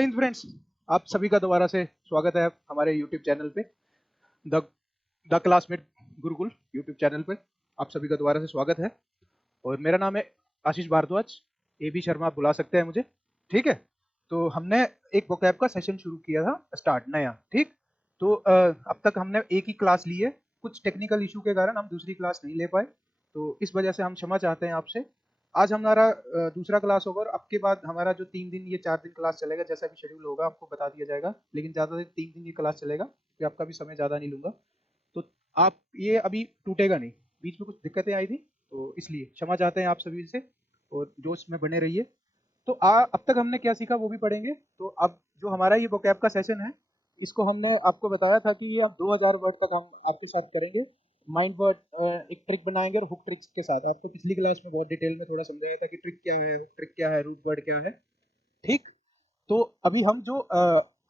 जय हिंद फ्रेंड्स, आप सभी का दोबारा से स्वागत है हमारे यूट्यूब चैनल पे, the the classmate Gurukul YouTube channel पे आप सभी का दोबारा से स्वागत है। और मेरा नाम है आशीष भारद्वाज, ए बी शर्मा आप बुला सकते हैं मुझे। ठीक है, तो हमने एक वोकैब का सेशन शुरू किया था स्टार्ट नया। ठीक, तो अब तक हमने एक ही क्लास ली है, कुछ टेक्निकल इशू के कारण हम दूसरी क्लास नहीं ले पाए, तो इस वजह से हम क्षमा चाहते हैं आपसे। आज हमारा दूसरा क्लास होगा और आपके बाद हमारा जो 3 दिन, ये 4 दिन क्लास चलेगा, जैसा भी शेड्यूल होगा आपको बता दिया जाएगा, लेकिन ज़्यादा दिन 3 दिन ये क्लास चलेगा, कि आपका भी समय ज़्यादा नहीं लूँगा। तो आप ये अभी टूटेगा नहीं, बीच में कुछ दिक्कतें आई थी, तो इसलिए क्षमा चाहते हैं आप सभी से, और जोश में बने रहिए। तो अब तक हमने क्या सीखा वो भी पढ़ेंगे। तो अब जो हमारा ये वोकैब का सेशन है, इसको हमने आपको बताया था कि ये अब 2000 वर्ड तक हम आपके साथ करेंगे। माइंड वर्ड एक ट्रिक बनाएंगे और हुक ट्रिक्स के साथ। आपको पिछली क्लास में बहुत डिटेल में थोड़ा समझाया था कि ट्रिक क्या है, हुक ट्रिक क्या है, रूट वर्ड क्या है। ठीक, तो अभी हम जो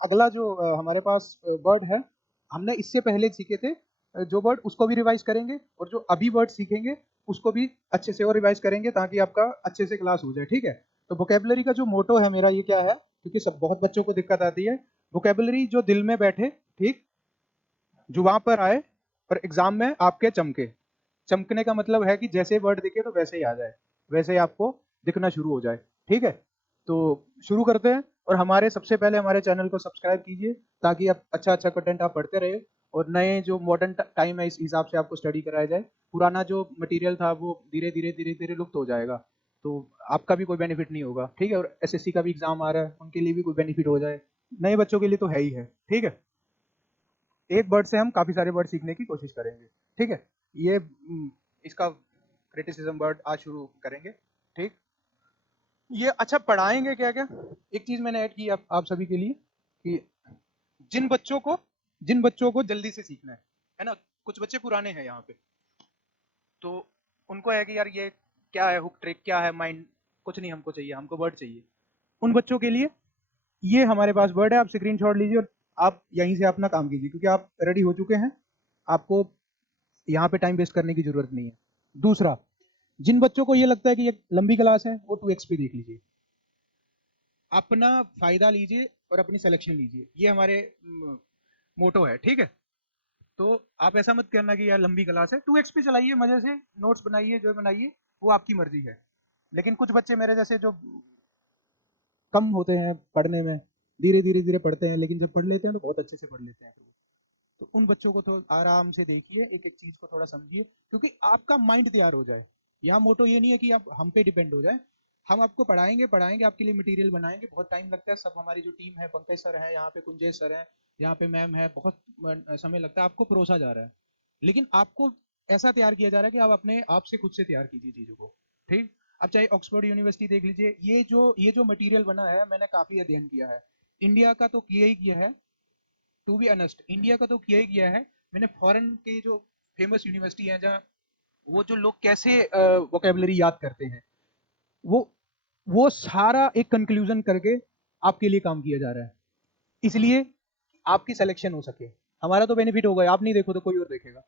अगला जो हमारे पास वर्ड है, हमने इससे पहले सीखे थे जो वर्ड, उसको भी रिवाइज करेंगे, और जो अभी वर्ड सीखेंगे उसको भी अच्छे से और रिवाइज करेंगे, ताकि आपका अच्छे से क्लास हो जाए। ठीक है, तो वोकेबलरी का जो मोटो है मेरा ये क्या है, क्योंकि सब बहुत बच्चों को दिक्कत आती है, वोकेबलरी जो दिल में बैठे, ठीक, जुबान पर आए और एग्जाम में आपके चमके। चमकने का मतलब है कि जैसे वर्ड दिखे तो वैसे ही आ जाए, वैसे ही आपको दिखना शुरू हो जाए। ठीक है, तो शुरू करते हैं। और हमारे सबसे पहले हमारे चैनल को सब्सक्राइब कीजिए, ताकि आप अच्छा अच्छा कंटेंट आप पढ़ते रहे, और नए जो मॉडर्न टाइम है इस हिसाब से आपको स्टडी कराया जाए। पुराना जो मटेरियल था वो धीरे धीरे धीरे धीरे लुप्त हो जाएगा, तो आपका भी कोई बेनिफिट नहीं होगा। ठीक है, और एसएससी का भी एग्जाम आ रहा है, उनके लिए भी कोई बेनिफिट हो जाए, नए बच्चों के लिए तो है ही है। ठीक है, एक वर्ड से हम काफी सारे वर्ड सीखने की कोशिश करेंगे। ठीक है, ये इसका क्रिटिसिज्म वर्ड आज शुरू करेंगे। ठीक, ये अच्छा पढ़ाएंगे क्या क्या, एक चीज मैंने ऐड की आप सभी के लिए, कि जिन बच्चों को जल्दी से सीखना है ना, कुछ बच्चे पुराने हैं यहाँ पे, तो उनको है कि यार ये क्या है, हुक ट्रिक क्या है, माइंड कुछ नहीं हमको चाहिए, हमको वर्ड चाहिए। उन बच्चों के लिए ये हमारे पास वर्ड है, आप स्क्रीनशॉट लीजिए और आप यहीं से अपना काम कीजिए, क्योंकि आप रेडी हो चुके हैं, आपको यहाँ पे टाइम वेस्ट करने की जरूरत नहीं है। दूसरा, जिन बच्चों को ये लगता है कि ये लंबी क्लास है, वो 2x पे देख लीजिए, अपना फायदा लीजिए और अपनी सिलेक्शन लीजिए, ये हमारे मोटो है। ठीक है, तो आप ऐसा मत करना कि यार लंबी क्लास है, 2x पे चलाइए, मजे से नोट्स बनाइए, जो बनाइए वो आपकी मर्जी है। लेकिन कुछ बच्चे मेरे जैसे जो कम होते हैं पढ़ने में, धीरे धीरे धीरे पढ़ते हैं, लेकिन जब पढ़ लेते हैं तो बहुत अच्छे से पढ़ लेते हैं। तो उन बच्चों को तो आराम से देखिए, एक एक चीज को थोड़ा समझिए, क्योंकि आपका माइंड तैयार हो जाए। यहाँ मोटो ये नहीं है कि आप हम पे डिपेंड हो जाए, हम आपको पढ़ाएंगे पढ़ाएंगे, आपके लिए मटेरियल बनाएंगे, बहुत टाइम लगता है। सब हमारी जो टीम है, पंकज सर है यहाँ पे, कुंजेश सर है यहाँ पे, मैम है, बहुत समय लगता है, आपको परोसा जा रहा है, लेकिन आपको ऐसा तैयार किया जा रहा है कि आप अपने आप से खुद से तैयार कीजिए चीजों को। ठीक, अब चाहे ऑक्सफोर्ड यूनिवर्सिटी देख लीजिए, ये जो मटेरियल बना है, मैंने काफी अध्ययन किया है, इंडिया का तो किया ही किया है, टू बी ऑनेस्ट इंडिया का तो किया ही किया है, मैंने फॉरेन के जो फेमस यूनिवर्सिटी है, जहाँ वो जो लोग कैसे वोकेबलरी याद करते हैं, वो वो सारा एक कंक्लूजन करके आपके लिए काम किया जा रहा है, इसलिए आपकी सिलेक्शन हो सके। हमारा तो बेनिफिट होगा, आप नहीं देखो तो कोई और देखेगा।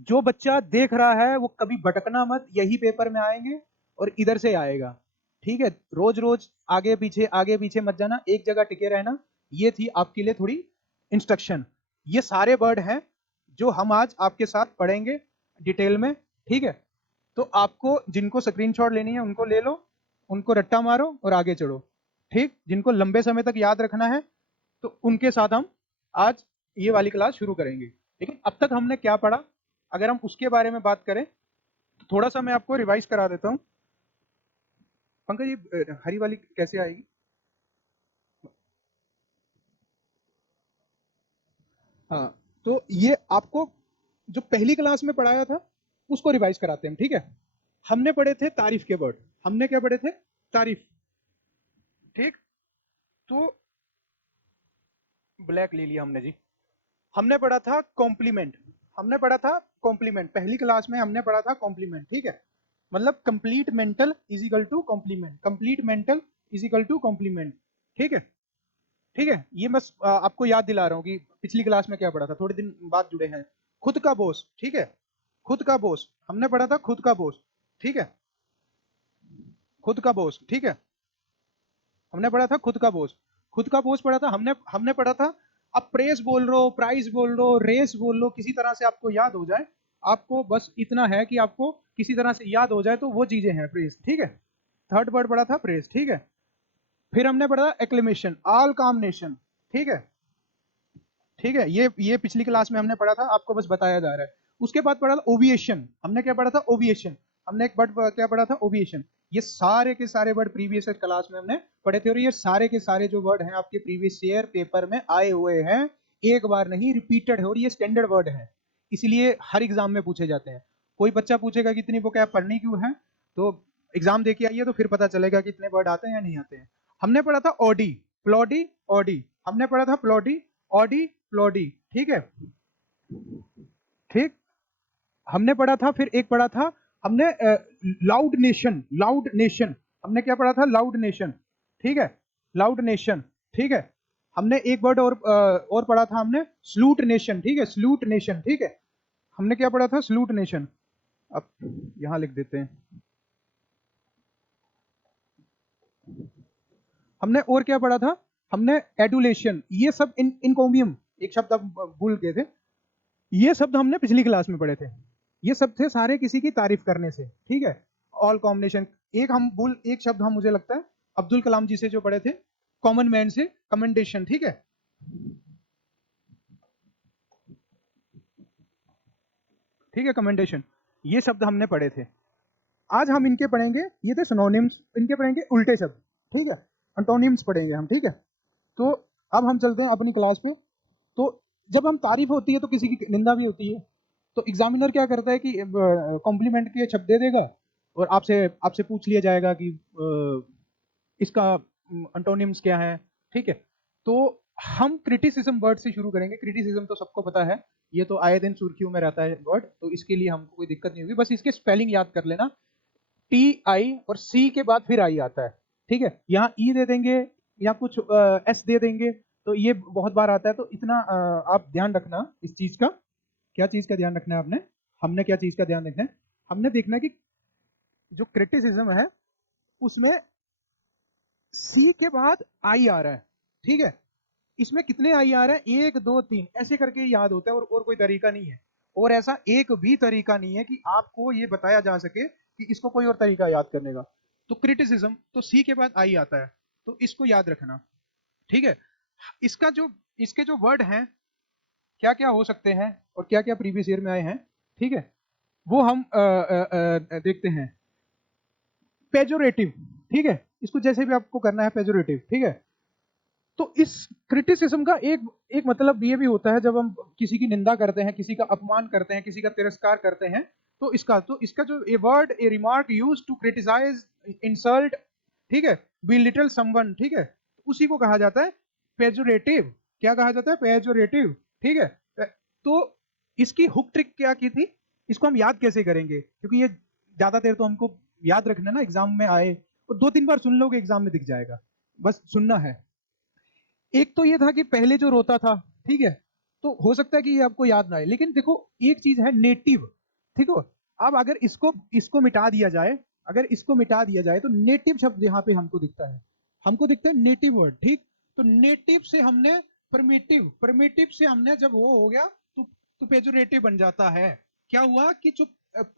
जो बच्चा देख रहा है वो कभी भटकना मत, यही पेपर में आएंगे और इधर से आएगा। ठीक है, रोज रोज आगे पीछे मत जाना, एक जगह टिके रहना। ये थी आपके लिए थोड़ी इंस्ट्रक्शन। ये सारे वर्ड हैं जो हम आज आपके साथ पढ़ेंगे डिटेल में। ठीक है, तो आपको जिनको स्क्रीनशॉट लेनी है उनको ले लो, उनको रट्टा मारो और आगे चढ़ो। ठीक, जिनको लंबे समय तक याद रखना है तो उनके साथ हम आज ये वाली क्लास शुरू करेंगे। लेकिन अब तक हमने क्या पढ़ा, अगर हम उसके बारे में बात करें तो थोड़ा सा मैं आपको रिवाइज करा देता हूँ। पंकज, ये हरी वाली कैसे आएगी? हाँ, तो ये आपको जो पहली क्लास में पढ़ाया था उसको रिवाइज कराते हैं। ठीक है, हमने पढ़े थे तारीफ के वर्ड, हमने क्या पढ़े थे? तारीफ। ठीक, तो ब्लैक ले लिया हमने जी। हमने पढ़ा था कॉम्प्लीमेंट, हमने पढ़ा था कॉम्प्लीमेंट, पहली क्लास में हमने पढ़ा था कॉम्प्लीमेंट। ठीक है, मतलब complete mental is equal to compliment, complete mental is equal to compliment. ठीक है, ठीक है, ये बस आपको याद दिला रहा हूँ कि पिछली क्लास में क्या पढ़ा था, थोड़े दिन बाद जुड़े हैं। खुद का बॉस, ठीक है, खुद का बॉस, हमने पढ़ा था खुद का बॉस। ठीक है, खुद का बॉस, ठीक है, हमने पढ़ा था खुद का बॉस। खुद का पोस्ट पढ़ा था, हमने हमने पढ़ा था। अब प्रेस बोल रहे हो, प्राइस बोल रहे हो, रेस बोल लो, किसी तरह से आपको याद हो जाए, आपको बस इतना है कि आपको किसी तरह से याद हो जाए, तो वो चीजें हैं प्रेस, ठीक है। थर्ड वर्ड पढ़ा था प्रेस, ठीक है। फिर हमने पढ़ा एक्लेमेशन, ऑल काम नेशन, ठीक है, ठीक है। ये पिछली क्लास में हमने पढ़ा था, आपको बस बताया जा रहा है। उसके बाद पढ़ा था ओविएशन, हमने क्या पढ़ा था, ओविएशन। हमने एक वर्ड क्या पढ़ा था, ओविएशन। ये सारे के सारे वर्ड प्रीवियस क्लास में हमने पढ़े थे, और ये सारे के सारे जो वर्ड हैं आपके प्रीवियस ईयर पेपर में आए हुए हैं, एक बार नहीं, रिपीटेड है, और ये स्टैंडर्ड वर्ड है, इसलिए हर एग्जाम में पूछे जाते हैं। कोई बच्चा पूछेगा कि इतनी vocab पढ़नी क्यों है, तो एग्जाम दे के आइए, तो फिर पता चलेगा कि इतने वर्ड आते हैं या नहीं आते हैं। हमने पढ़ा था ऑडी, प्लॉडी, ऑडी। हमने पढ़ा था प्लॉडी, ऑडी, प्लॉडी, ठीक है, ठीक। हमने पढ़ा था, फिर एक पढ़ा था हमने लाउड नेशन, लाउड नेशन। हमने क्या पढ़ा था, लाउड नेशन, ठीक है, लाउड नेशन, ठीक है। हमने एक वर्ड और पढ़ा था हमने, स्लूट नेशन, ठीक है, स्लूट नेशन, ठीक है। हमने क्या पढ़ा था, स्लूट नेशन। अब यहां लिख देते हैं। हमने और क्या पढ़ा था, हमने एडुलेशन, ये सब इनकोमियम, एक शब्द आप भूल गए थे, ये शब्द हमने पिछली क्लास में पढ़े थे। ये सब थे सारे किसी की तारीफ करने से, ठीक है। ऑल कॉम्बिनेशन, एक शब्द हम मुझे लगता है अब्दुल कलाम जी से जो पढ़े थे, कॉमन मैन से कमेंडेशन, ठीक है, ठीक है, कमेंडेशन। ये शब्द हमने पढ़े थे। आज हम इनके पढ़ेंगे, ये थे सिनोनिम्स, इनके पढ़ेंगे उल्टे शब्द, ठीक है, एंटोनिम्स पढ़ेंगे हम, ठीक है। तो अब हम चलते हैं अपनी क्लास पे। तो जब हम तारीफ होती है तो किसी की निंदा भी होती है, तो एग्जामिनर क्या करता है कि कॉम्प्लीमेंट के शब्द दे देगा, और आपसे आपसे पूछ लिया जाएगा कि इसका एंटोनिम्स क्या है, ठीक है। तो हम क्रिटिसिज्म वर्ड से शुरू करेंगे। क्रिटिसिज्म तो सबको पता है, ये तो आए दिन सुर्खियों में रहता है वर्ड, तो इसके लिए हमको कोई दिक्कत नहीं होगी, बस इसके स्पेलिंग याद कर लेना। टी आई और सी के बाद फिर आई आता है, ठीक है। यहाँ ई दे देंगे या कुछ एस दे देंगे, तो ये बहुत बार आता है, तो इतना आप ध्यान रखना इस चीज का। क्या चीज का ध्यान रखना है आपने, हमने क्या चीज का ध्यान रखना है, हमने देखना है कि जो क्रिटिसिज्म है उसमें सी के बाद आई आ रहा है, ठीक है। इसमें कितने आई आ रहे हैं, 1 2 3 ऐसे करके याद होता है, और कोई तरीका नहीं है, और ऐसा एक भी तरीका नहीं है कि आपको ये बताया जा सके कि इसको कोई और तरीका याद करने का। तो क्रिटिसिज्म तो सी के बाद आई आता है, तो इसको याद रखना, ठीक है। इसका जो इसके जो वर्ड हैं क्या क्या हो सकते हैं और क्या क्या प्रीवियस ईयर में आए हैं, ठीक है, वो हम देखते हैं। पेजोरेटिव, ठीक है, इसको जैसे भी आपको करना है पेजोरेटिव, ठीक है। तो इस क्रिटिसिज्म का एक एक मतलब ये भी होता है, जब हम किसी की निंदा करते हैं, किसी का अपमान करते हैं, किसी का तिरस्कार करते हैं, तो इसका जो a word, a remark use to criticize, insult, ठीक है, बिलिटल समवन, ठीक है, उसी को कहा जाता है पेजोरेटिव। क्या कहा जाता है, पेजोरेटिव, ठीक है। तो इसकी हुक ट्रिक क्या की थी, इसको हम याद कैसे करेंगे, क्योंकि ये ज्यादा देर तो हमको याद रखना ना, एग्जाम में आए, और 2 3 बार सुन लोगे एग्जाम में दिख जाएगा, बस सुनना है। एक तो ये था कि पहले जो रोता था, ठीक है, तो हो सकता है कि ये आपको याद ना आए, लेकिन देखो एक चीज है नेटिव, ठीक हो। अब अगर इसको इसको मिटा दिया जाए, अगर इसको मिटा दिया जाए, तो नेटिव शब्द यहाँ पे हमको दिखता है, हमको दिखता है नेटिव वर्ड, ठीक। तो नेटिव से हमने परमिटिव, परमिटिव से हमने जब वो हो गया, तो पेजोरेटिव बन जाता है। क्या हुआ कि जो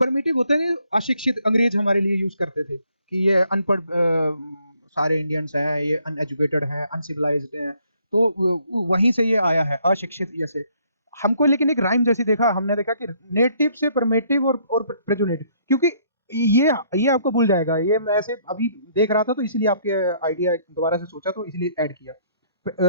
परमिटिव होता है ना, अशिक्षित अंग्रेज हमारे लिए यूज करते थे कि ये अनपढ़ सारे इंडियंस हैं, ये अनएजुकेटेड हैं, अनसिविलाइज्ड हैं, तो वहीं से ये आया है, अशिक्षित जैसे हमको। लेकिन एक राइम जैसी देखा, हमने देखा कि नेटिव से परमेटिव और प्रेजोनेटिव, क्योंकि ये आपको भूल जाएगा, ये मैं ऐसे अभी देख रहा था, तो इसलिए आपके आइडिया दोबारा से सोचा, तो इसलिए ऐड किया।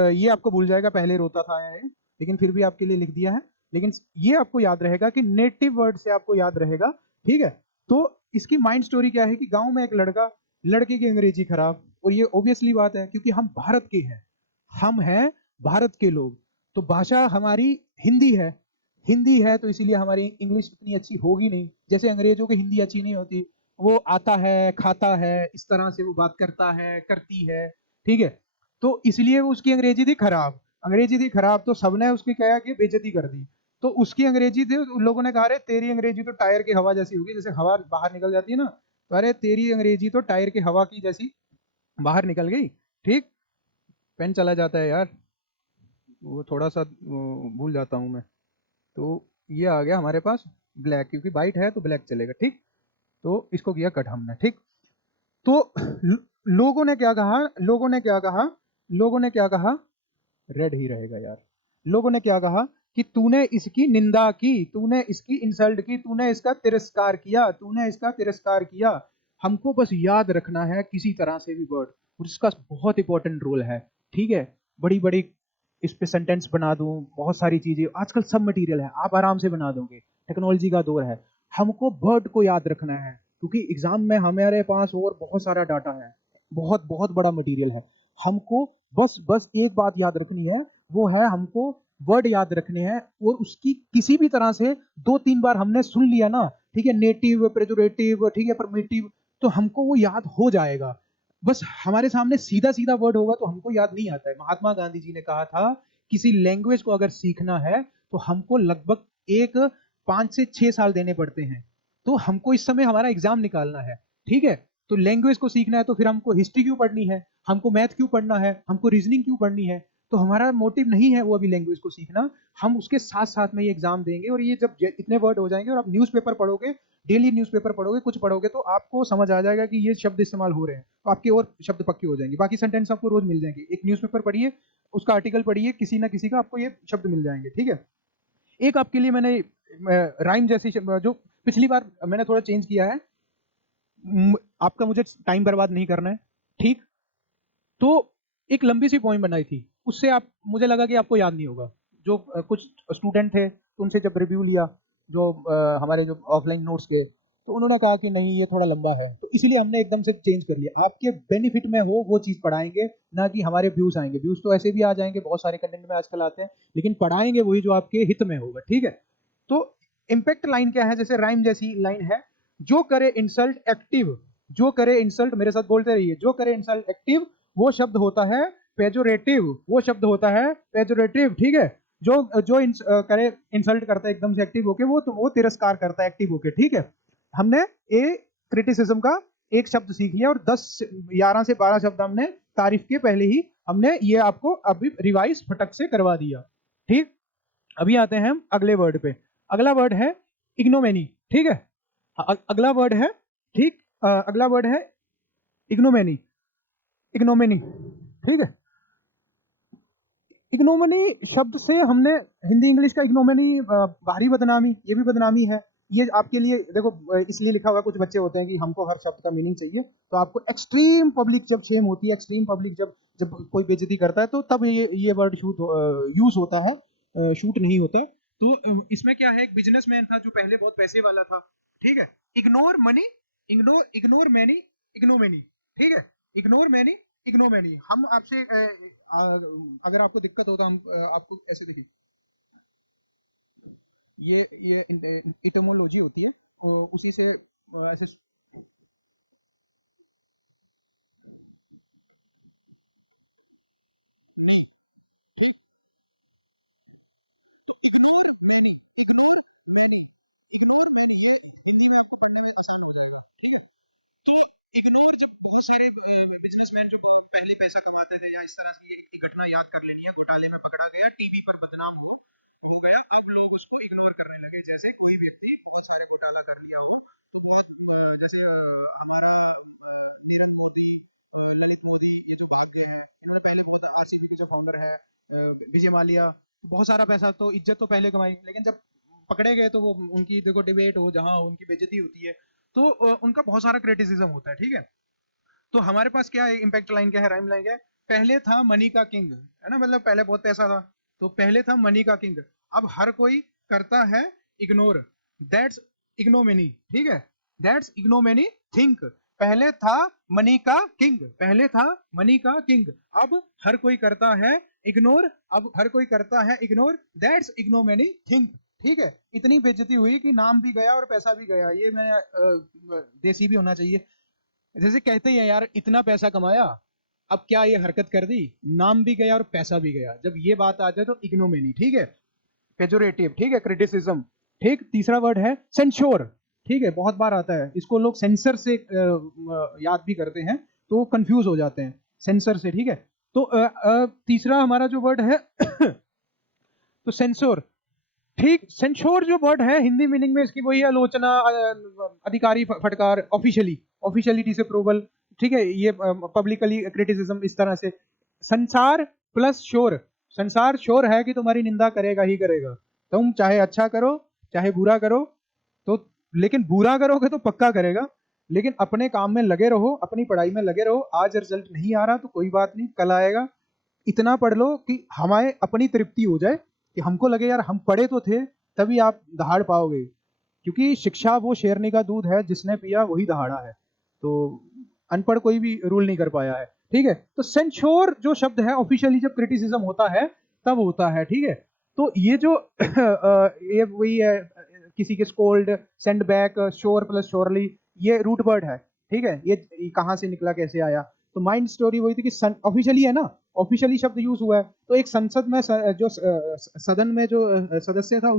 ये आपको भूल जाएगा पहले रोता था ये, लेकिन फिर भी आपके लिए लिख दिया है। लेकिन ये आपको याद रहेगा कि नेटिव वर्ड से आपको याद रहेगा, ठीक है। तो इसकी माइंड स्टोरी क्या है कि गांव में एक लड़का, लड़के की अंग्रेजी खराब, और ये ऑब्वियसली बात है क्योंकि हम भारत के हैं, हम हैं भारत के लोग, तो भाषा हमारी हिंदी है, हिंदी है, तो इसीलिए हमारी इंग्लिश इतनी अच्छी होगी नहीं, जैसे अंग्रेजों की हिंदी अच्छी नहीं होती, वो आता है, खाता है, इस तरह से वो बात करता है, करती है, ठीक है। तो इसलिए वो उसकी अंग्रेजी थी खराब, अंग्रेजी थी खराब, तो सबने उसकी क्या कि बेइज्जती कर दी। तो उसकी अंग्रेजी थी, उन लोगों ने कहा अरे तेरी अंग्रेजी तो टायर की हवा जैसी होगी, जैसे हवा बाहर निकल जाती है ना, तो अरे तेरी अंग्रेजी तो टायर की हवा की जैसी बाहर निकल गई, ठीक। पेन चला जाता है यार, वो थोड़ा सा भूल जाता हूँ मैं। तो ये आ गया हमारे पास ब्लैक, क्योंकि वाइट है तो ब्लैक चलेगा, ठीक। तो इसको किया कट हमने, ठीक। तो लोगों ने क्या कहा, लोगों ने क्या कहा, लोगों ने क्या कहा, रेड ही रहेगा यार। लोगों ने क्या कहा कि तूने इसकी निंदा की, तूने इसकी इंसल्ट की, तूने इसका तिरस्कार किया, तूने इसका तिरस्कार किया। हमको बस याद रखना है किसी तरह से भी वर्ड, और इसका बहुत इंपॉर्टेंट रोल है, ठीक है। बड़ी बड़ी इस पे सेंटेंस बना दूं, बहुत सारी चीजें आजकल सब मटेरियल है, आप आराम से बना दोगे, टेक्नोलॉजी का दौर है। हमको वर्ड को याद रखना है, क्योंकि एग्जाम में हमारे पास और बहुत सारा डाटा है, बहुत बहुत बड़ा मटेरियल है। हमको बस बस एक बात याद रखनी है, वो है हमको वर्ड याद रखने हैं, और उसकी किसी भी तरह से 2-3 बार हमने सुन लिया ना, ठीक है, नेटिव, प्रेजोरेटिव, ठीक है, परमिटिव, तो हमको वो याद हो जाएगा। बस हमारे सामने सीधा सीधा वर्ड होगा तो हमको याद नहीं आता है। महात्मा गांधी जी ने कहा था, किसी लैंग्वेज को अगर सीखना है तो हमको लगभग एक 5 से 6 साल देने पड़ते हैं। तो हमको इस समय हमारा एग्जाम निकालना है, ठीक है। तो लैंग्वेज को सीखना है तो फिर हमको हिस्ट्री क्यों पढ़नी है, हमको मैथ क्यों पढ़ना है, हमको रीजनिंग क्यों पढ़नी है। तो हमारा मोटिव नहीं है वो अभी लैंग्वेज को सीखना, हम उसके साथ साथ में ये एग्जाम देंगे, और ये जब इतने वर्ड हो जाएंगे और आप न्यूज़पेपर पढ़ोगे, डेली न्यूज़पेपर पढ़ोगे, कुछ पढ़ोगे, तो आपको समझ आ जाएगा कि ये शब्द इस्तेमाल हो रहे हैं, तो आपके और शब्द पक्के हो जाएंगे। बाकी सेंटेंस आपको रोज मिल जाएंगे, एक न्यूज़पेपर पढ़िए, उसका आर्टिकल पढ़िए, किसी ना किसी का आपको ये शब्द मिल जाएंगे, ठीक है। एक आपके लिए मैंने राइम जैसी जो पिछली बार मैंने थोड़ा चेंज किया है, आपका मुझे टाइम बर्बाद नहीं करना है, ठीक। तो एक लंबी सी पोइम बनाई थी, उससे आप, मुझे लगा कि आपको याद नहीं होगा। जो कुछ स्टूडेंट थे तो उनसे जब रिव्यू लिया, जो हमारे जो ऑफलाइन नोट्स के, तो उन्होंने कहा कि नहीं ये थोड़ा लंबा है, तो इसलिए हमने एकदम से चेंज कर लिया। आपके बेनिफिट में हो वो चीज़ पढ़ाएंगे, ना कि हमारे व्यूज आएंगे। व्यूज तो ऐसे भी आ जाएंगे, बहुत सारे कंटेंट में आजकल आते हैं, लेकिन पढ़ाएंगे वही जो आपके हित में होगा, ठीक है। तो इम्पैक्ट लाइन क्या है, जैसे राइम जैसी लाइन है, जो करे इंसल्ट एक्टिव, जो करे इंसल्ट, मेरे साथ बोलते रहिए, जो करे इंसल्ट एक्टिव वो शब्द होता है पेजोरेटिव, वो शब्द होता है पेजोरेटिव, ठीक है। जो जो करे इंसल्ट करता है एकदम से एक्टिव होके, वो तिरस्कार करता है एक्टिव होके, ठीक है। हमने ए क्रिटिसिज्म का एक शब्द सीख लिया, और 11 से 12 शब्द हमने तारीफ के पहले ही हमने ये आपको अभी रिवाइज फटक से करवा दिया, ठीक। अभी आते हैं हम अगले वर्ड पे। अगला वर्ड है इग्नोमेनी, ठीक है। अगला वर्ड है, ठीक, अगला वर्ड है इग्नोमेनी, इग्नोमेनी, ठीक है। इग्नोमेनी शब्द से हमने हिंदी इंग्लिश का इग्नोमेनी, बाहरी बदनामी, ये भी बदनामी है। ये आपके लिए देखो, इसलिए लिखा हुआ, कुछ बच्चे होते हैं कि हमको हर शब्द का मीनिंग चाहिए, तो आपको एक्सट्रीम पब्लिक जब शेम होती है, एक्सट्रीम पब्लिक जब जब कोई बेइज्जती करता है, तो तब ये वर्ड शूट यूज होता है, शूट नहीं होता। तो इसमें क्या है, एक बिजनेसमैन था जो पहले बहुत पैसे वाला था, ठीक है। Ignore money, ignore ignore many, ignominy, ठीक है। Ignore many, ignominy. हम आपसे अगर आपको दिक्कत हो तो हम आपको ऐसे देखिए, ये इटोमोलॉजी होती है, तो उसी से ऐसे ignore many, ignore many, ignore many, ये हिंदी में आपको पढ़ने में आसान हो जाएगा, ठीक है। तो इग्नोर, जब बहुत सारे बिजनेसमैन जो पहले पैसा कमाते थे, या इस तरह से, ये घटना याद कर लेनी है, घोटाले में पकड़ा गया, टीवी पर बदनाम हो गया, अब लोग उसको इग्नोर करने लगे। जैसे कोई व्यक्ति बहुत सारे घोटाला कर लिया हो, तो बहुत जैसे हमारा नीरव मोदी, ललित मोदी, ये जो भाग गए हैं, इन्होंने पहले बहुत, आरसीबी के जो फाउंडर है विजय माल्या, बहुत सारा पैसा, तो इज्जत तो पहले कमाई, लेकिन जब पकड़े गए तो वो उनकी देखो डिबेट हो, जहां उनकी बेइज्जती होती है, तो उनका बहुत सारा क्रिटिसिज्म होता है, ठीक है। तो हमारे पास क्या है, इम्पैक्ट लाइन क्या है, राइम लाइन क्या है, पहले था मनी का किंग, है ना, मतलब पहले बहुत पैसा था, तो पहले था मनी का किंग, अब हर कोई करता है इग्नोर, दैट्स इग्नोमेनी, ठीक है। दैट्स इग्नोमेनी, थिंक, पहले था मनी का किंग, पहले था मनी का किंग, अब हर कोई करता है इग्नोर, अब हर कोई करता है इग्नोर, दैट्स इग्नोमेनी, थिंक, ठीक है। इतनी बेइज्जती हुई कि नाम भी गया और पैसा भी गया। ये मैंने देसी भी होना चाहिए, जैसे कहते हैं यार इतना पैसा कमाया, अब क्या ये हरकत कर दी, नाम भी गया और पैसा भी गया, जब ये बात आ जाए तो इग्नोमेनी, ठीक है, पेजोरेटिव, ठीक है, क्रिटिसिज्म, ठीक। तीसरा वर्ड है सेंश्योर, ठीक है, बहुत बार आता है, इसको लोग सेंसर से याद भी करते हैं, तो कंफ्यूज हो जाते हैं सेंसर से, ठीक है। तो तीसरा हमारा जो वर्ड है तो सेंसोर, ठीक। सेंसोर जो वर्ड है हिंदी मीनिंग में इसकी वही आलोचना, अधिकारी फटकार, ऑफिशियली, ऑफिशियली डिसअप्रूवल, ठीक है, ये पब्लिकली क्रिटिसिज्म, इस तरह से। संसार प्लस शोर, संसार शोर है कि तुम्हारी निंदा करेगा ही करेगा, तुम चाहे अच्छा करो चाहे बुरा करो, तो लेकिन बुरा करोगे तो पक्का करेगा, लेकिन अपने काम में लगे रहो, अपनी पढ़ाई में लगे रहो। आज रिजल्ट नहीं आ रहा तो कोई बात नहीं, कल आएगा। इतना पढ़ लो कि हमारे अपनी तृप्ति हो जाए, कि हमको लगे यार हम पढ़े तो थे, तभी आप दहाड़ पाओगे, क्योंकि शिक्षा वो शेरनी का दूध है, जिसने पिया वही दहाड़ा है। तो अनपढ़ कोई भी रूल नहीं कर पाया है, ठीक है। तो सेंसोर जो शब्द है ऑफिशियली जब क्रिटिसिज्म होता है तब होता है, ठीक है। तो ये जो ये वही है, किसी के स्कोल्ड, सेंड बैक, शोर प्लस शोरली, ये रूट वर्ड है, ठीक है। ये कहाँ से निकला, कैसे आया? तो माइंड स्टोरी वही थी कि ऑफिशियली है ना, ऑफिशियली शब्द यूज हुआ है, तो एक संसद में जो सदन में जो सदस्य था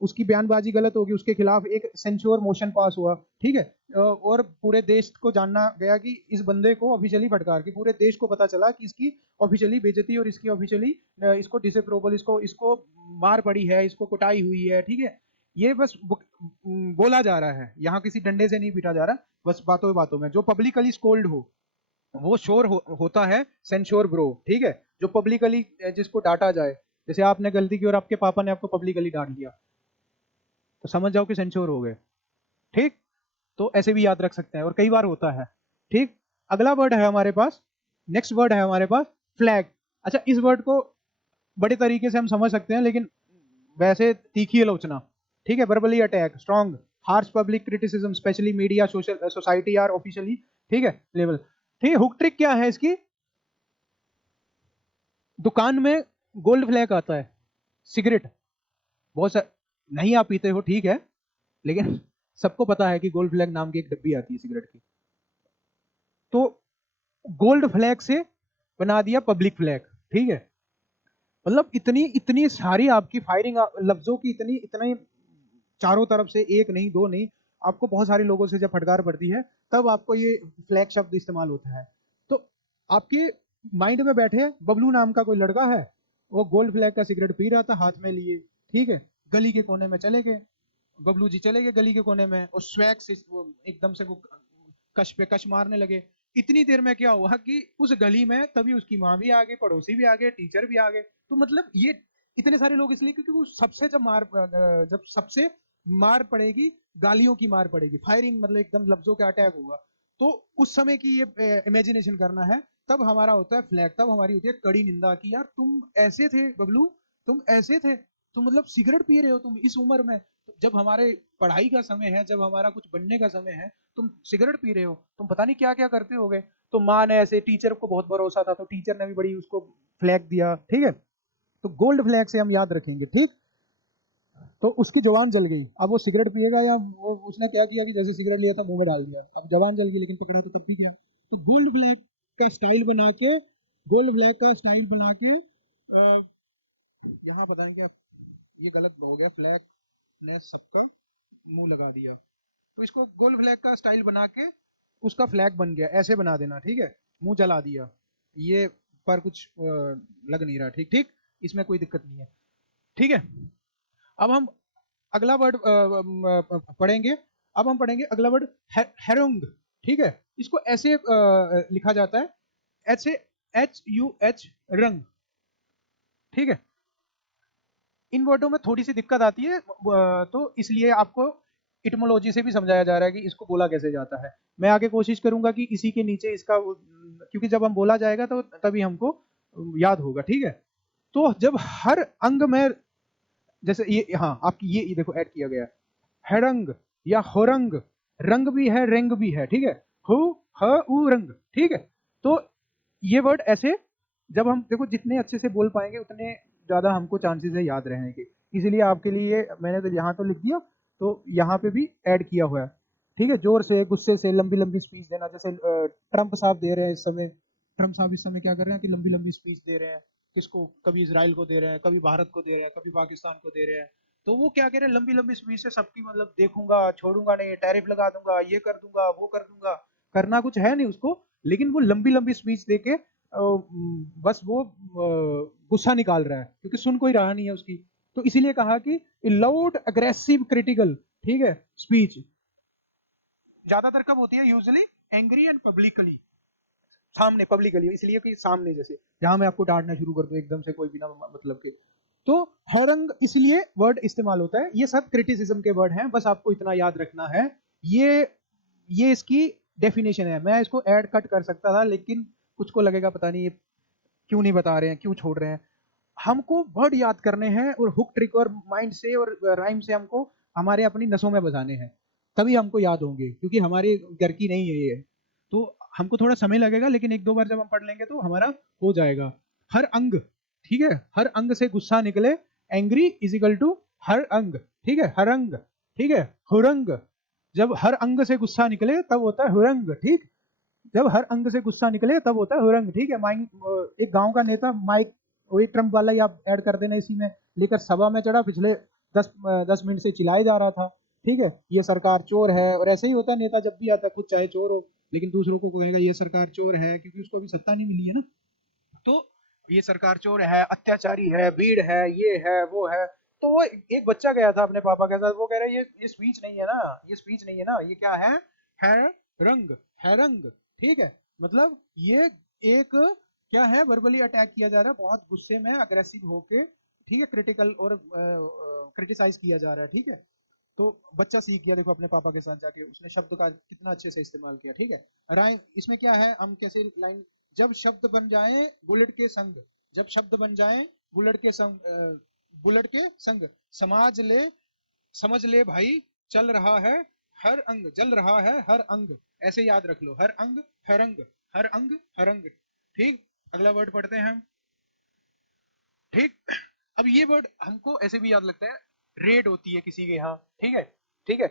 उसकी बयानबाजी गलत होगी, उसके खिलाफ एक सेंसोर मोशन पास हुआ, ठीक है। और पूरे देश को जानना गया कि इस बंदे को ऑफिशियली फटकार के, पूरे देश को पता चला कि इसकी ऑफिशियली बेइज्जती और इसकी ऑफिशियली इसको डिसअप्रूवल, इसको मार पड़ी है, इसको कुटाई हुई है, ठीक है। ये बस बोला जा रहा है, यहाँ किसी डंडे से नहीं पीटा जा रहा, बस बातों बातों में। जो पब्लिकली स्कोल्ड हो वो शोर होता है सेंसोर ब्रो, ठीक है। जो पब्लिकली जिसको डांटा जाए, जैसे आपने गलती की और आपके पापा ने आपको पब्लिकली डांट दिया, तो समझ जाओ कि सेंसोर हो गए, ठीक। तो ऐसे भी याद रख सकते हैं, और कई बार होता है, ठीक। अगला वर्ड है हमारे पास, नेक्स्ट वर्ड है हमारे पास फ्लैग। अच्छा, इस वर्ड को बड़े तरीके से हम समझ सकते हैं, लेकिन वैसे तीखी आलोचना, ठीक है। Verbally attack, strong, harsh public criticism, specially media, social society or officially, ठीक है, लेवल, ठीक है। हुक ट्रिक क्या है इसकी? दुकान में गोल्ड फ्लैग आता है, सिगरेट, बहुत सा नहीं आप पीते हो, ठीक है, लेकिन सबको पता है कि गोल्ड फ्लैग नाम की एक डब्बी आती है सिगरेट की। तो गोल्ड फ्लैग से बना दिया पब्लिक फ्लैग, ठीक है। मतलब इतनी इतनी सारी आपकी फायरिंग लफ्जों की, इतनी इतनी चारों तरफ से, एक नहीं दो नहीं, आपको बहुत सारे लोगों से जब फटकार पड़ती है तब आपको ये फ्लैग शब्द इस्तेमाल होता है। तो आपके माइंड में बैठे बबलू नाम का कोई लड़का है, वो गोल्ड फ्लैग का सिगरेट पी रहा था हाथ में लिए, ठीक है। गली के कोने में चले गए, बबलू जी चले गए गली के कोने में, और स्वैग से वो एकदम से वो कश पे कश मारने लगे। इतनी देर में क्या हुआ कि उस गली में तभी उसकी माँ भी आ गई, पड़ोसी भी आ गए, टीचर भी आ गए। तो मतलब ये इतने सारे लोग इसलिए क्योंकि वो सबसे जब सबसे मार पड़ेगी, गालियों की मार पड़ेगी, फायरिंग मतलब एकदम लफ्जों का अटैक होगा, तो उस समय की ये इमेजिनेशन करना है, तब हमारा होता है फ्लैग, तब हमारी होती है कड़ी निंदा की यार तुम ऐसे थे बबलू, तुम ऐसे थे, तुम मतलब सिगरेट पी रहे हो तुम इस उम्र में, जब हमारे पढ़ाई का समय है, जब हमारा कुछ बनने का समय है, तुम सिगरेट पी रहे हो, तुम पता नहीं क्या क्या करते होगे। तो माँ ने ऐसे, टीचर को बहुत भरोसा था तो टीचर ने भी बड़ी उसको फ्लैग दिया, ठीक है। तो गोल्ड फ्लैग से हम याद रखेंगे, ठीक। तो उसकी जवान जल गई, अब वो सिगरेट पिएगा या वो उसने क्या किया कि जैसे सिगरेट लिया था मुंह में डाल दिया, अब जवान जल गई, लेकिन पकड़ा तो तब भी गया। तो गोल्ड फ्लैग का स्टाइल बना के, गोल्ड फ्लैग का स्टाइल बना के यहाँ बताएंगे आप, ये गलत हो गया, फ्लैग ने सबका मुंह लगा दिया, तो इसको गोल्ड फ्लैग का स्टाइल बना के उसका फ्लैग बन गया, ऐसे बना देना, ठीक है। मुंह जला दिया, ये पर कुछ लग नहीं रहा, ठीक ठीक, इसमें कोई दिक्कत नहीं है, ठीक है। अब हम अगला वर्ड पढ़ेंगे, अब हम पढ़ेंगे अगला वर्ड हेरोंग, ठीक है। इसको ऐसे लिखा जाता है, ऐसे HUH, रंग, ठीक है। इन वर्डों में थोड़ी सी दिक्कत आती है, तो इसलिए आपको इटमोलॉजी से भी समझाया जा रहा है कि इसको बोला कैसे जाता है। मैं आगे कोशिश करूंगा कि इसी के नीचे इसका, क्योंकि जब हम बोला जाएगा तो तभी हमको याद होगा, ठीक है। तो जब हर अंग में, जैसे ये, हाँ आपकी ये देखो ऐड किया गया, हरंग या होरंग, रंग भी है रंग भी है, ठीक है। हु ह उ रंग, ठीक है। तो ये वर्ड ऐसे, जब हम देखो जितने अच्छे से बोल पाएंगे उतने ज्यादा हमको चांसेस है याद रहने के, इसीलिए आपके लिए मैंने तो यहाँ तो लिख दिया, तो यहाँ पे भी ऐड किया हुआ है, ठीक है। जोर से, गुस्से से, लंबी लंबी स्पीच देना, जैसे ट्रंप साहब दे रहे हैं इस समय, ट्रंप साहब इस समय क्या कर रहे हैं कि लंबी लंबी स्पीच दे रहे हैं, किसको, कभी इसराइल को दे रहे हैं, कभी भारत को दे रहे हैं, कभी पाकिस्तान को दे रहे हैं। तो वो क्या कह रहे हैं, लंबी लंबी स्पीच से सबकी मतलब देखूंगा, छोड़ूंगा नहीं, टैरिफ लगा दूंगा, ये कर दूंगा, वो कर दूंगा, करना कुछ है नहीं उसको, लेकिन वो लंबी लंबी स्पीच देके बस वो गुस्सा निकाल रहा है क्योंकि सुन कोई रहा नहीं है उसकी। तो इसीलिए कहा कि लाउड अग्रेसिव क्रिटिकल, ठीक है, स्पीच ज्यादातर कब होती है? यूजुअली एंग्री एंड पब्लिकली, सामने पब्लिकली, इसलिए कि सामने, जैसे जहां मैं आपको डांटना शुरू कर दूं एकदम से कोई बिना मतलब के, तो हरंग इसलिए वर्ड इस्तेमाल होता है। ये सब क्रिटिसिज्म के वर्ड हैं, बस आपको इतना याद रखना है। ये ये इसकी डेफिनेशन है। मैं इसको ऐड कट कर सकता था, लेकिन कुछ को लगेगा पता नहीं ये क्यों नहीं बता रहे हैं, क्यों छोड़ रहे हैं। हमको वर्ड याद करने हैं और हुक ट्रिक और माइंड से और राइम से हमको हमारे अपनी नसों में बजाने हैं, तभी हमको याद होंगे, क्योंकि हमारे घर की नहीं है ये। तो हमको थोड़ा समय लगेगा, लेकिन एक दो बार जब हम पढ़ लेंगे तो हमारा हो जाएगा। हर अंग, ठीक है, हर अंग से गुस्सा निकले, एंग्री इज इक्वल टू हर अंग, ठीक है, हर अंग, ठीक है, हुरंग। जब हर अंग से गुस्सा निकले तब होता है हुरंग, ठीक। जब हर अंग से गुस्सा निकले तब होता है हुरंग, ठीक है। माइक, एक गांव का नेता माइक, वही ट्रम्प वाला ही आप ऐड कर देना इसी में, लेकर सभा में चढ़ा, पिछले 10 मिनट से चिल्लाए जा रहा था, ठीक है, ये सरकार चोर है। और ऐसे ही होता है, नेता जब भी आता है खुद चाहे चोर हो, लेकिन दूसरों को कहेगा ये सरकार चोर है, क्योंकि उसको अभी सत्ता नहीं मिली है ना। तो ये सरकार चोर है, अत्याचारी है, भीड़ है, ये है, वो है। तो वो एक बच्चा गया था अपने पापा के साथ, वो कह रहा है ये स्पीच नहीं है ना, ये स्पीच नहीं है ना, ये क्या है रंग, है रंग, ठीक है। मतलब ये एक क्या है, वर्बली अटैक किया जा रहा है, बहुत गुस्से में अग्रेसिव होके, ठीक है, क्रिटिकल और क्रिटिसाइज किया जा रहा है, ठीक है। तो बच्चा सीख गया, देखो अपने पापा के साथ जाके उसने शब्द का कितना अच्छे से इस्तेमाल किया, ठीक है। राइम इसमें क्या है, हम कैसे लाइन, जब शब्द बन जाए बुलेट के संग, जब शब्द बन जाए बुलेट के संग, बुलेट के संग, समाज ले, समझ ले भाई, चल रहा है हर अंग, जल रहा है हर अंग, ऐसे याद रख लो, हर अंग हर अंग, हर अंग हर अंग, ठीक। अगला वर्ड पढ़ते हैं हम, ठीक। अब ये वर्ड हमको ऐसे भी याद लगता है, रेड होती है किसी के यहाँ, ठीक है, ठीक है,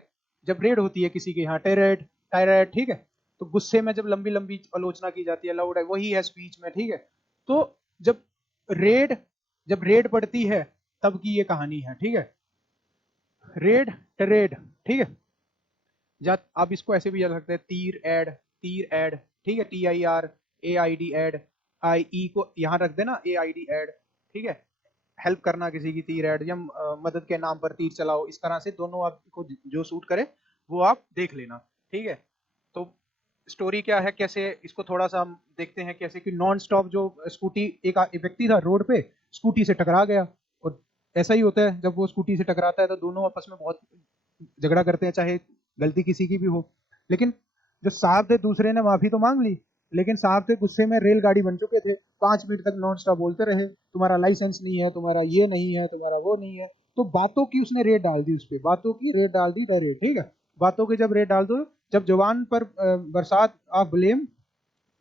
जब रेड होती है किसी के यहाँ, टेरेड, टायरेड, ठीक है, तो गुस्से में जब लंबी लंबी आलोचना की जाती है, लाउड है, वही है स्पीच में, ठीक है। तो जब रेड जब रेड पड़ती है तब की ये कहानी है, ठीक है, रेड, टेरेड, ठीक है। या आप इसको ऐसे भी याद सकते हैं, तीर एड, तीर एड, ठीक है, TIR AID एड, IE को यहाँ रख देना, AID एड, ठीक है, हेल्प करना किसी की, तीर ऐड, या मदद के नाम पर तीर चलाओ, इस तरह से दोनों आपको जो सूट करे वो आप देख लेना, ठीक है। तो स्टोरी क्या है, कैसे इसको थोड़ा सा हम देखते हैं, कैसे कि नॉन स्टॉप जो स्कूटी, एक व्यक्ति था रोड पे, स्कूटी से टकरा गया। और ऐसा ही होता है, जब वो स्कूटी से टकराता है तो दोनों आपस में बहुत झगड़ा करते हैं, चाहे गलती किसी की भी हो। लेकिन जो साहब थे, दूसरे ने माफी तो मांग ली, लेकिन साहब के गुस्से में रेलगाड़ी बन चुके थे, 5 मिनट तक नॉन स्टॉप बोलते रहे, तुम्हारा लाइसेंस नहीं है, तुम्हारा ये नहीं है, तुम्हारा वो नहीं है। तो बातों की उसने रेट डाल दी, उस पर बातों की रेट डाल दी डायरेक्ट, ठीक है। बातों की जब रेट डाल दो, जब जवान पर बरसात आप ब्लेम,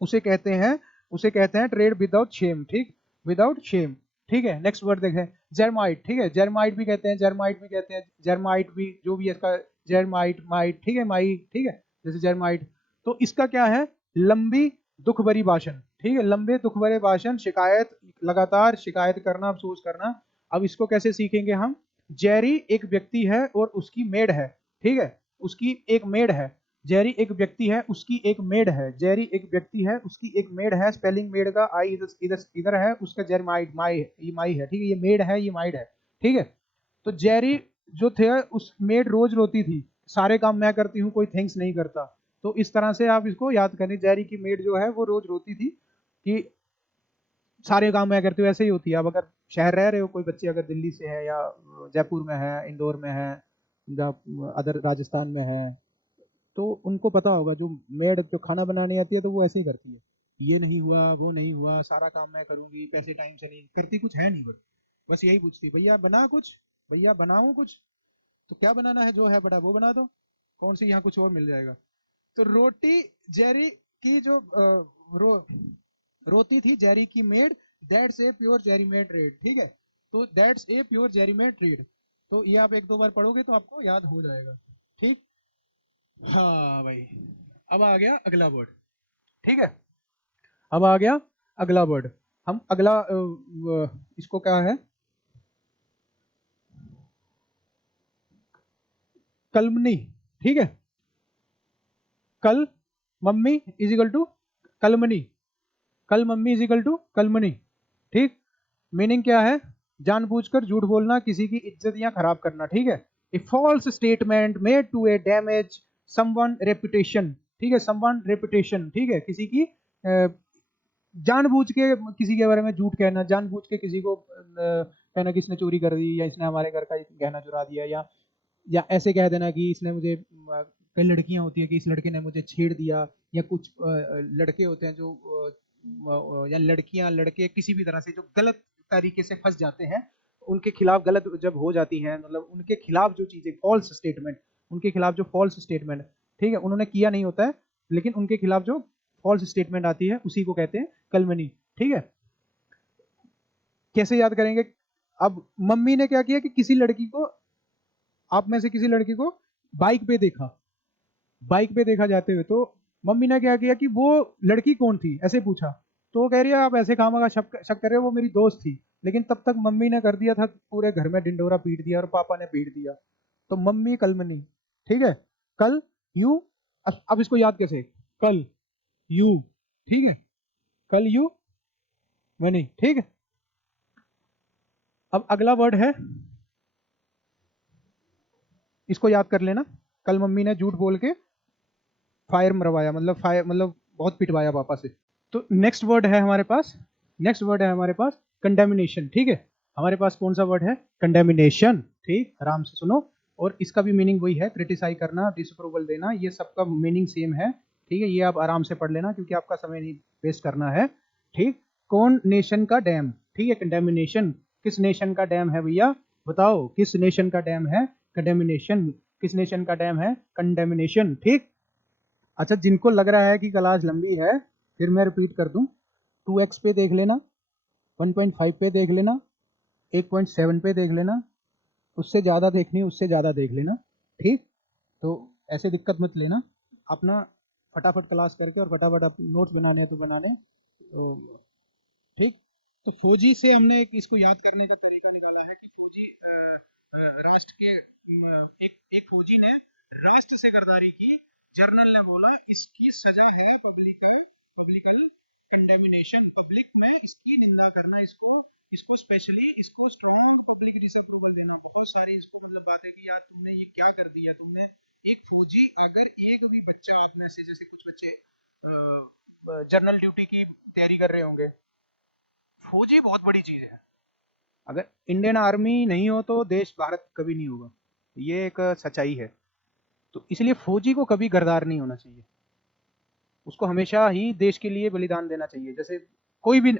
उसे कहते हैं ट्रेड विदाउट शेम, ठीक, विदाउट शेम, ठीक है। नेक्स्ट वर्ड देखें, जर्माइट, ठीक है, जर्माइट भी कहते हैं, जर्माइट भी कहते हैं, जर्माइट भी जो भी है इसका, जर्माइट, माइट, ठीक है, माई, ठीक है, जैसे जर्माइट। तो इसका क्या है, लंबी दुख भरी भाषण, ठीक है, लंबे दुख भरे भाषण, शिकायत, लगातार शिकायत करना, अफसोस करना। अब इसको कैसे सीखेंगे हम, जेरी एक व्यक्ति है और उसकी मेड है, ठीक है, उसकी एक मेड है। जेरी एक व्यक्ति है, उसकी एक मेड है, जेरी एक व्यक्ति है, उसकी एक मेड है, स्पेलिंग मेड का आई इधर इधर इधर है, उसका जेरमाइड, माई, ये माई है, ठीक है, ये मेड है, ये माइड है, ठीक है। तो जेरी जो थे, उस मेड रोज रोती थी, सारे काम मैं करती हूँ, कोई थैंक्स नहीं करता। तो इस तरह से आप इसको याद करें, जेरी की मेड जो है वो रोज रोती थी कि सारे काम मैं करती हूँ, ऐसे ही होती है। अब अगर शहर रह रहे हो, कोई बच्चे अगर दिल्ली से है, या जयपुर में है, इंदौर में है, या अदर राजस्थान में है, तो उनको पता होगा, जो मेड जो खाना बनाने आती है तो वो ऐसे ही करती है, ये नहीं हुआ, वो नहीं हुआ, सारा काम मैं करूंगी, पैसे टाइम से नहीं करती, कुछ है नहीं, बस यही पूछती, भैया बना कुछ, भैया बनाऊं कुछ, तो क्या बनाना है, जो है बड़ा वो बना दो, कौन सी यहाँ कुछ और मिल जाएगा। तो रोटी, जेरी की जो रोती थी जेरी की made, that's a pure Jerry made red, ठीक है। तो that's a pure Jerry made red, तो ये आप एक दो बार पढ़ोगे तो आपको याद हो जाएगा, ठीक। हाँ भाई, अब आ गया अगला वर्ड, ठीक है, अब आ गया अगला वर्ड। हम अगला इसको क्या है, कलमनी, ठीक है, कल मम्मी इज इक्वल टू कलमनी, कल मम्मी इज इक्वल टू कल मनी, ठीक। मीनिंग क्या है? जानबूझकर झूठ बोलना, किसी की इज्जत या खराब करना, ठीक है। A false statement made to a damage someone reputation, ठीक है, समवन रेपुटेशन, ठीक है, किसी की जानबूझ के किसी के बारे में झूठ कहना, जानबूझ के किसी को कहना कि इसने चोरी कर दी, या इसने हमारे घर का गहना चुरा दिया, या ऐसे कह देना कि इसने मुझे, कई लड़कियां होती है कि इस लड़के ने मुझे छेड़ दिया, या कुछ लड़के होते हैं जो या लड़कियां लड़के किसी भी तरह से जो गलत तरीके से फंस जाते हैं, उनके खिलाफ गलत जब हो जाती हैं, मतलब उनके खिलाफ जो चीजें फॉल्स स्टेटमेंट, उनके खिलाफ जो फॉल्स स्टेटमेंट, ठीक है, उन्होंने किया नहीं होता है, लेकिन उनके खिलाफ जो फॉल्स स्टेटमेंट आती है उसी को कहते हैं कलमनी, ठीक है। कैसे याद करेंगे? अब मम्मी ने क्या किया कि किसी लड़की को, आप में से किसी लड़की को बाइक पे देखा, बाइक पे देखा जाते हुए, तो मम्मी ने क्या किया कि वो लड़की कौन थी ऐसे पूछा, तो वो कह रही है आप ऐसे खामखा शक कर रहे हो, वो मेरी दोस्त थी। लेकिन तब तक मम्मी ने कर दिया था पूरे घर में ढिंडोरा पीट दिया और पापा ने पीट दिया। तो मम्मी कलमनी, ठीक है। कल यू, अब इसको याद कैसे? कल यू, ठीक है, कल यू मनी, ठीक है। अब अगला वर्ड है, इसको याद कर लेना। कल मम्मी ने झूठ बोल के फायर मरवाया, मतलब फायर मतलब बहुत पिटवाया पापा से। तो नेक्स्ट वर्ड है हमारे पास, नेक्स्ट वर्ड है हमारे पास कंडेमिनेशन, ठीक है। हमारे पास कौन सा वर्ड है? कंडेमिनेशन, ठीक, आराम से सुनो। और इसका भी मीनिंग वही है, क्रिटिसाइज करना, डिसअप्रूवल देना, ये सबका मीनिंग सेम है, ठीक है। ये आप आराम से पढ़ लेना क्योंकि आपका समय नहीं वेस्ट करना है, ठीक। कौन नेशन का डैम, ठीक है, कंडेमिनेशन, किस नेशन का डैम है भैया? बताओ किस नेशन का डैम है? कंडेमिनेशन, किस नेशन का डैम है? कंडेमिनेशन, ठीक। अच्छा, जिनको लग रहा है कि क्लास लंबी है, फिर मैं रिपीट कर दूं, 2x पे देख लेना, 1.5 पे देख लेना, 8.7 पे देख लेना, उससे ज़्यादा देखनी उससे ज़्यादा देख लेना, ठीक। तो ऐसे दिक्कत मत लेना, अपना फटाफट क्लास करके और फटाफट आप नोट्स बनाने हैं तो बनाने, तो ठीक। तो फौजी से हमने इसको याद करने का तरीका निकाला है कि फौजी राष्ट्र के एक फौजी ने राष्ट्र से गद्दारी की, जर्नल ने बोला इसकी सजा है पब्लिकल कंडेमिनेशन, पब्लिक में इसकी निंदा करना, इसको स्पेशली इसको स्ट्रॉन्ग पब्लिक डिसअप्रूवल देना, बहुत सारी इसको मतलब बात है कि यार तुमने ये क्या कर दिया तुमने। एक फौजी, अगर एक भी बच्चा आप में से, जैसे कुछ बच्चे जनरल ड्यूटी की तैयारी कर रहे होंगे, फौजी बहुत बड़ी चीज है। अगर इंडियन आर्मी नहीं हो तो देश भारत कभी नहीं होगा, ये एक सच्चाई है। तो इसलिए फौजी को कभी गद्दार नहीं होना चाहिए, उसको हमेशा ही देश के लिए बलिदान देना चाहिए। जैसे कोई भी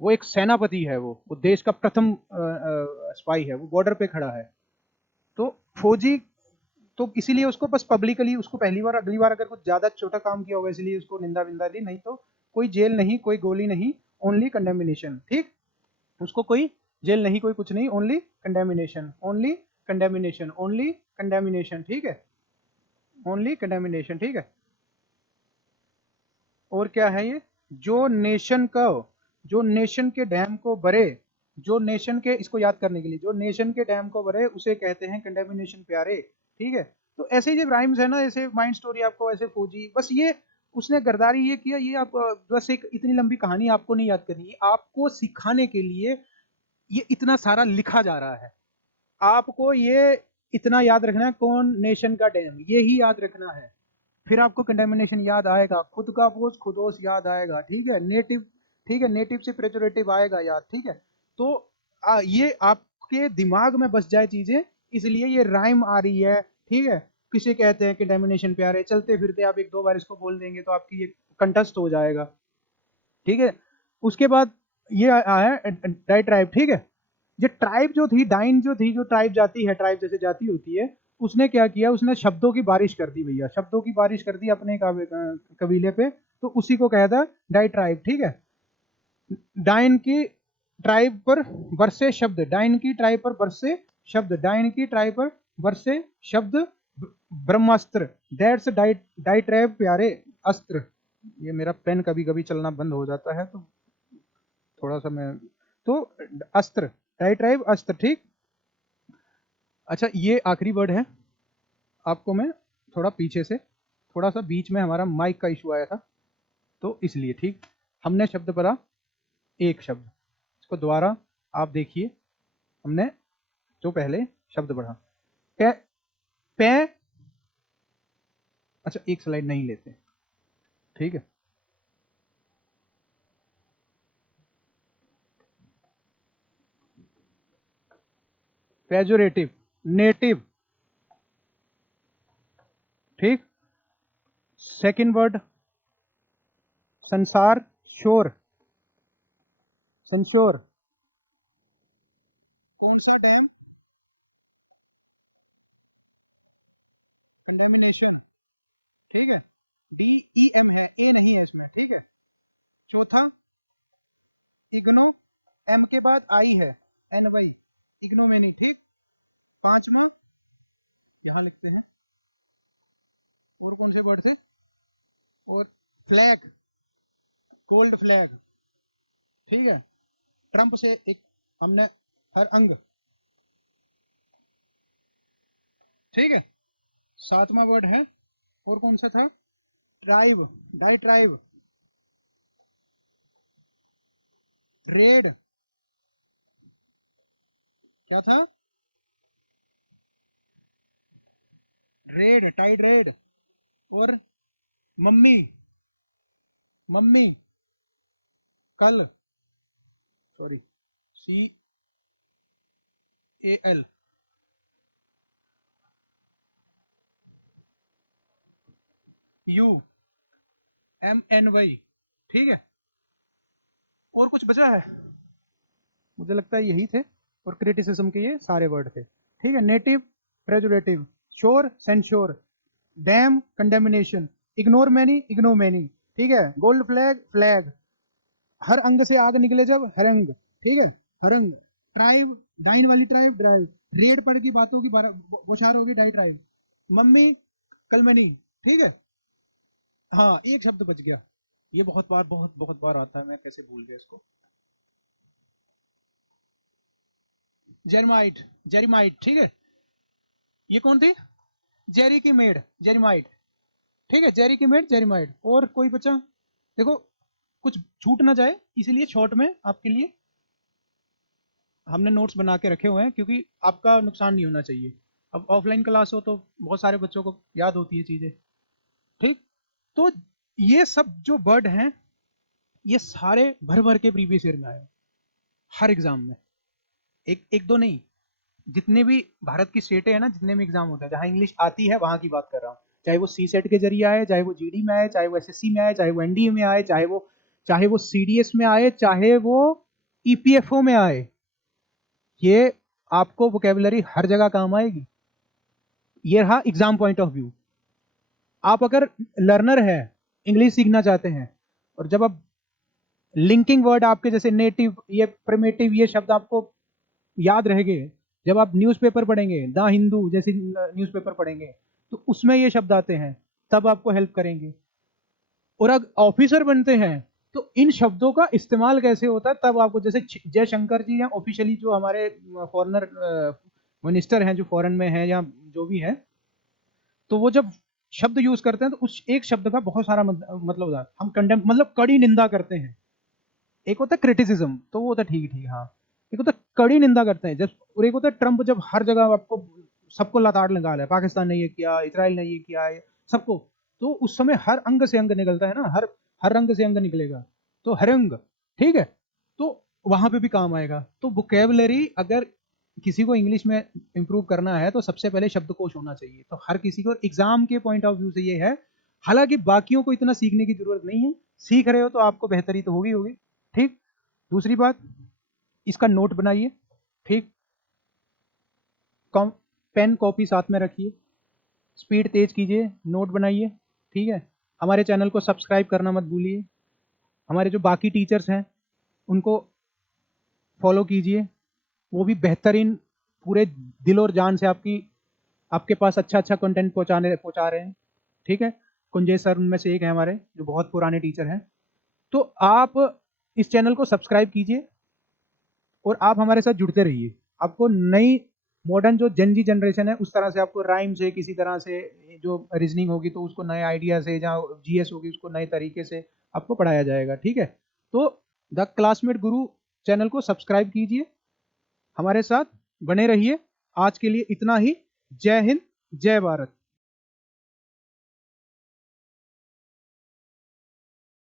वो एक सेनापति है, वो देश का प्रथम स्पाई है, वो बॉर्डर पे खड़ा है। तो फौजी, तो इसीलिए उसको बस पब्लिकली उसको पहली बार, अगली बार अगर कुछ ज्यादा छोटा काम किया होगा इसलिए उसको निंदा विंदा दी, नहीं तो कोई जेल नहीं, कोई गोली नहीं, ओनली कंडेमिनेशन, ठीक। उसको कोई जेल नहीं, कोई कुछ नहीं, ओनली कंडेमिनेशन, ओनली कंडेमिनेशन, ओनली कंडेमिनेशन, ठीक है, ओनली कंडेमिनेशन, ठीक है। और क्या है ये? जो नेशन का, जो नेशन के डैम को भरे, जो नेशन के, इसको याद करने के लिए, जो नेशन के डैम को भरे उसे कहते हैं कंडेमिनेशन प्यारे, ठीक है। तो ऐसे जो राइम्स है ना, ऐसे माइंड स्टोरी आपको, ऐसे फौजी, बस ये उसने गरदारी ये किया, ये आप बस एक इतनी लंबी कहानी आपको नहीं याद करनी है, आपको सिखाने के लिए ये इतना सारा लिखा जा रहा है। आपको ये इतना याद रखना है, कौन नेशन का डैम, ये ही याद रखना है। फिर आपको कंटेमिनेशन याद आएगा, खुद का पोष खुदोस याद आएगा, ठीक है, नेटिव, ठीक है, नेटिव से पेजोरेटिव आएगा याद, ठीक है। तो ये आपके दिमाग में बस जाए चीजें, इसलिए ये राइम आ रही है, ठीक है। किसे कहते हैं कंटेमिनेशन प्यारे, चलते फिरते आप एक दो बार इसको बोल देंगे तो आपकी ये कंठस्थ हो जाएगा, ठीक है। उसके बाद ये आया डाइट्राइब, ठीक है। ये ट्राइब जो थी, डाइन जो थी, जो ट्राइब जाती है, ट्राइब जैसे जाती होती है, उसने क्या किया, उसने शब्दों की बारिश कर दी भैया, शब्दों की बारिश कर दी अपने कबीले पे, तो उसी को कहा था डाई ट्राइब, ठीक है। डाइन की ट्राइब पर बरसे शब्द, डाइन की ट्राइब पर बरसे शब्द, डाइन की ट्राइब पर बरसे शब्द, ब्रह्मास्त्र, दैट्स डाई ट्राइब प्यारे अस्त्र। ये मेरा पेन कभी कभी चलना बंद हो जाता है, तो थोड़ा सा मैं, तो अस्त्र, डाई ट्राइब अस्त्र, ठीक। अच्छा, ये आखिरी वर्ड है, आपको मैं थोड़ा पीछे से, थोड़ा सा बीच में हमारा माइक का इशू आया था तो इसलिए, ठीक। हमने शब्द पढ़ा एक शब्द, इसको दोबारा आप देखिए। हमने जो पहले शब्द पढ़ा पे, पे, अच्छा एक स्लाइड नहीं लेते, ठीक है। पेजोरेटिव, नेटिव, ठीक। सेकंड वर्ड संसार, शोर, संशोर। कौन सा डैम, कंडेमिनेशन, ठीक है। DEM है, ए नहीं है इसमें, ठीक है। चौथा इग्नो, एम के बाद आई है, NY, इग्नोमेनी, ठीक। पांच में यहाँ लिखते हैं, और कौन से वर्ड थे, और फ्लैग, गोल्ड फ्लैग, ठीक है। ट्रंप से एक हमने हर अंग, ठीक है। सातवां वर्ड है, और कौन सा था, ट्राइब, डाई ट्राइब, रेड, क्या था, रेड, टाइड रेड, और मम्मी, मम्मी, कल, सॉरी, CAL, UMNY, ठीक है। और कुछ बचा है, मुझे लगता है यही थे, और क्रिटिसिज्म के ये सारे वर्ड थे, ठीक है। Native, pejorative, sure, censure, damn, condemnation, ignore many, ignominy, ठीक है। गोल्ड फ्लैग, फ्लैग, हर अंग से आग निकले जब, हरंग, ठीक है, हरंग। ट्राइब, डाइन वाली ट्राइब, ड्राइव। रेड पर की बातों की बौछार होगी, डाई ट्राइब। मम्मी, कलमनी, ठीक है। हाँ एक शब्द बच गया, ये बहुत बार बहुत बार आता है, मैं कैसे भूल गया इसको, जेरमाइट, जेरीमाइट, ठीक है। ये कौन थी, जेरी की मेड, जेरीमाइट, ठीक है। जेरी की मेड, जेरीमाइट। और कोई बचा, देखो कुछ छूट ना जाए, इसीलिए शॉर्ट में आपके लिए हमने नोट्स बना के रखे हुए हैं, क्योंकि आपका नुकसान नहीं होना चाहिए। अब ऑफलाइन क्लास हो तो बहुत सारे बच्चों को याद होती है चीजें, ठीक। तो ये सब जो वर्ड हैं, ये सारे भर भर के प्रीवियस ईयर में आए, हर एग्जाम में, एक एक दो नहीं, जितने भी भारत की स्टेटें हैं ना, जितने भी एग्जाम होते हैं जहां इंग्लिश आती है, वहां की बात कर रहा हूँ। चाहे वो सी सेट के जरिए आए, चाहे वो जीडी में आए, चाहे वो SSC में आए, चाहे वो NDA में आए, चाहे वो CDS में आए, चाहे वो EPFO में आए, ये आपको वोकेबलरी हर जगह काम आएगी। ये रहा एग्जाम पॉइंट ऑफ व्यू। आप अगर लर्नर है, इंग्लिश सीखना चाहते हैं, और जब आप लिंकिंग वर्ड आपके जैसे नेटिव, ये प्रिमेटिव, ये शब्द आपको याद रह गए, जब आप न्यूज़पेपर पढ़ेंगे, द हिंदू जैसे न्यूज़पेपर पढ़ेंगे, तो उसमें ये शब्द आते हैं, तब आपको हेल्प करेंगे। और अगर ऑफिसर बनते हैं, तो इन शब्दों का इस्तेमाल कैसे होता है, तब आपको, जैसे जयशंकर जी हैं ऑफिशियली, जो हमारे फॉरनर मिनिस्टर हैं, जो फॉरेन में हैं या जो भी है, तो वो जब शब्द यूज करते हैं, तो उस एक शब्द का बहुत सारा मतलब होता है। हम कंडेम मतलब कड़ी निंदा करते हैं, एक होता है क्रिटिसिज्म, तो वो होता है ठीक ठीक, हाँ। एक होता है कड़ी निंदा करते हैं, जब, और एक होता है ट्रंप, जब हर जगह आपको सबको लताड़ लगा रहा है, पाकिस्तान ने ये किया, इसराइल ने ये किया है, सबको। तो उस समय हर अंग से अंग निकलता है ना, हर हर रंग से अंग निकलेगा, तो हर अंग, ठीक है। तो वहां पे भी काम आएगा। तो वोकेबलरी अगर किसी को इंग्लिश में इंप्रूव करना है, तो सबसे पहले शब्दकोश होना चाहिए। तो हर किसी को एग्जाम के पॉइंट ऑफ व्यू से ये है, हालांकि बाकियों को इतना सीखने की जरूरत नहीं है, सीख रहे हो तो आपको बेहतरी तो होगी होगी, ठीक। दूसरी बात, इसका नोट बनाइए, ठीक। पेन कॉपी साथ में रखिए, स्पीड तेज कीजिए, नोट बनाइए, ठीक है। हमारे चैनल को सब्सक्राइब करना मत भूलिए। हमारे जो बाकी टीचर्स हैं, उनको फॉलो कीजिए, वो भी बेहतरीन पूरे दिल और जान से आपके पास अच्छा अच्छा कंटेंट पहुंचा रहे हैं, ठीक है। कुंजय सर उनमें से एक है हमारे, जो बहुत पुराने टीचर हैं। तो आप इस चैनल को सब्सक्राइब कीजिए, और आप हमारे साथ जुड़ते रहिए। आपको नई मॉडर्न जो जनजी जनरेशन है, उस तरह से आपको राइम से, किसी तरह से जो रीजनिंग होगी तो उसको नए आइडिया से, जहाँ GS होगी उसको नए तरीके से आपको पढ़ाया जाएगा, ठीक है। तो द क्लासमेट गुरु चैनल को सब्सक्राइब कीजिए, हमारे साथ बने रहिए। आज के लिए इतना ही। जय हिंद, जय भारत।